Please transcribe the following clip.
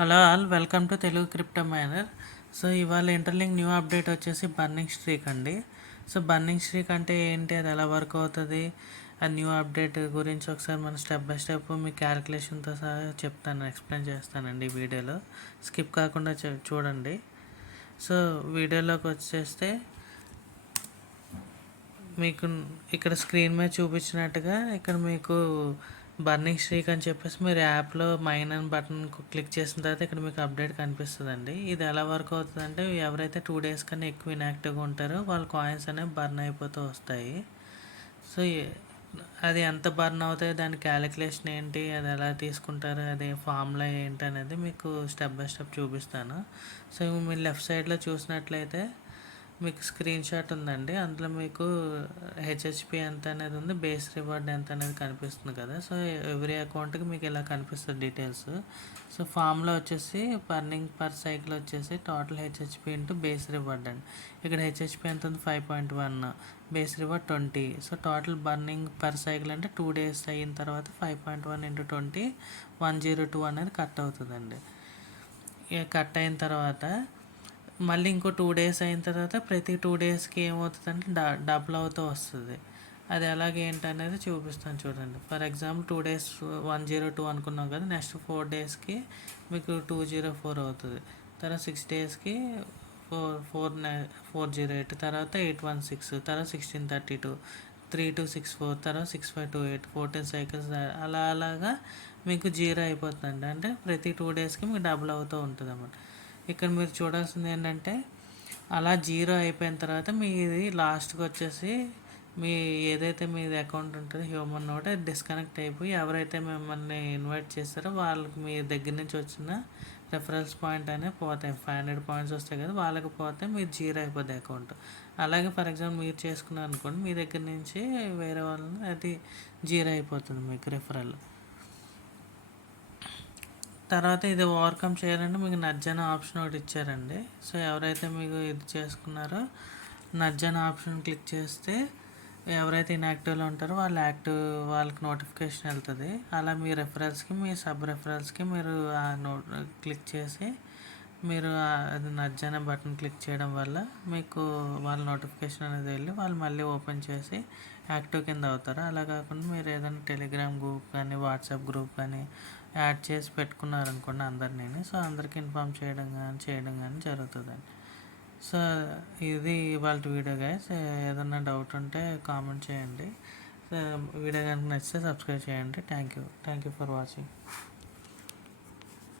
Hello all, welcome to Telugu crypto miner. So ఇవాళ Interlink new update వచ్చేసి burning streak అండి. So burning streak అంటే ఏంటి, అది ఎలా వర్క్ అవుతుంది, ఆ న్యూ అప్డేట్ గురించి ఒకసారి మనం స్టెప్ బై స్టెప్ మీ క్యాలిక్యులేషన్తో సహా చెప్తాను, ఎక్స్ప్లెయిన్ చేస్తానండి ఈ వీడియోలో. స్కిప్ కాకుండా చూడండి. సో వీడియోలోకి వచ్చేస్తే మీకు ఇక్కడ స్క్రీన్ మీద చూపించినట్టుగా ఇక్కడ మీకు బర్నింగ్ స్ట్రీక్ అని చెప్పేసి మీరు యాప్లో మైన్ అని బటన్ క్లిక్ చేసిన తర్వాత ఇక్కడ మీకు అప్డేట్ కనిపిస్తుందండి. ఇది ఎలా వర్క్ అవుతుందంటే, ఎవరైతే 2 days కన్నా ఎక్కువ ఇన్యాక్టివ్గా ఉంటారో వాళ్ళ కాయిన్స్ అనేవి బర్న్ అయిపోతూ వస్తాయి. సో అది ఎంత బర్న్ అవుతాయి, దాని క్యాలిక్యులేషన్ ఏంటి, అది ఎలా తీసుకుంటారు, అది ఫార్ములా ఏంటి అనేది మీకు స్టెప్ బై స్టెప్ చూపిస్తాను. సో మీరు లెఫ్ట్ సైడ్లో చూసినట్లయితే మీకు స్క్రీన్ షాట్ ఉందండి. అందులో మీకు హెచ్హెచ్పి ఎంత అనేది ఉంది, బేస్ రివార్డ్ ఎంత అనేది కనిపిస్తుంది కదా. సో ఎవ్రీ అకౌంట్కి మీకు ఇలా కనిపిస్తుంది డీటెయిల్స్. సో ఫామ్లో వచ్చేసి బర్నింగ్ పర్ సైకిల్ వచ్చేసి total HHP into base reward అండి. ఇక్కడ హెచ్హెచ్పి ఎంత ఉంది, 5.1, base reward 20. So total burning per cycle అంటే 2 days అయిన తర్వాత 5.1 ఇంటూ 20, 102 అనేది కట్ అవుతుందండి. కట్ అయిన తర్వాత మళ్ళీ ఇంకో 2 days అయిన తర్వాత ప్రతి 2 daysకి ఏమవుతుందంటే డబుల్ అవుతూ వస్తుంది. అది ఎలాగే ఏంటనేది చూపిస్తాను చూడండి. ఫర్ ఎగ్జాంపుల్ 2 days 102 అనుకున్నాం కదా, నెక్స్ట్ 4 daysకి మీకు 204 అవుతుంది, తర్వాత 6 daysకి 408, తర్వాత 816, తర్వాత 1632, 3264, తర్వాత 6528, 14 సైకిల్స్ అలాగా మీకు 0 అయిపోతుందండి. అంటే ప్రతి 2 daysకి మీకు డబుల్ అవుతూ ఉంటుంది అన్నమాట. ఇక్కడ మీరు చూడాల్సింది ఏంటంటే, అలా 0 అయిపోయిన తర్వాత మీది లాస్ట్కి వచ్చేసి మీ ఏదైతే మీది అకౌంట్ ఉంటుందో హ్యూమన్ నోట్, అది డిస్కనెక్ట్ అయిపోయి ఎవరైతే మిమ్మల్ని ఇన్వైట్ చేస్తారో వాళ్ళకి మీ దగ్గర నుంచి వచ్చిన రెఫరల్స్ పాయింట్ అనేవి పోతాయి. 500 పాయింట్స్ వస్తాయి కదా, వాళ్ళకి పోతే మీరు 0 అయిపోద్ది అకౌంట్. అలాగే ఫర్ ఎగ్జాంపుల్ మీరు చేసుకున్నారు అనుకోండి, మీ దగ్గర నుంచి వేరే వాళ్ళని అది 0 అయిపోతుంది మీకు రెఫరల్. తర్వాత ఇది ఓవర్కమ్ చేయాలంటే మీకు నడ్జ్ అనే ఆప్షన్ ఒకటి ఇచ్చారండి. సో ఎవరైతే మీకు ఇది చేసుకున్నారో నడ్జ్ అనే ఆప్షన్ క్లిక్ చేస్తే ఎవరైతే ఇన్యాక్టివ్లో ఉంటారో వాళ్ళకి నోటిఫికేషన్ వెళ్తుంది. అలా మీ రెఫరల్స్కి, మీ సబ్ రెఫరల్స్కి మీరు ఆ క్లిక్ చేసి మీరు అది నడ్జ్ అనే బటన్ క్లిక్ చేయడం వల్ల మీకు వాళ్ళ నోటిఫికేషన్ అనేది వెళ్ళి వాళ్ళు మళ్ళీ ఓపెన్ చేసి యాక్టివ్ కింద అవుతారు. అలా కాకుండా మీరు ఏదైనా టెలిగ్రామ్ గ్రూప్ కానీ వాట్సాప్ గ్రూప్ కానీ యాడ్ చేసి పెట్టుకున్నారనుకోండి అందరినీ, సో అందరికీ ఇన్ఫామ్ చేయడం కానీ జరుగుతుందండి. సో ఇది ఇవాళ వీడియో గైస్. ఏదన్నా డౌట్ ఉంటే కామెంట్ చేయండి. వీడియో కనుక నచ్చితే సబ్స్క్రైబ్ చేయండి. Thank you for watching.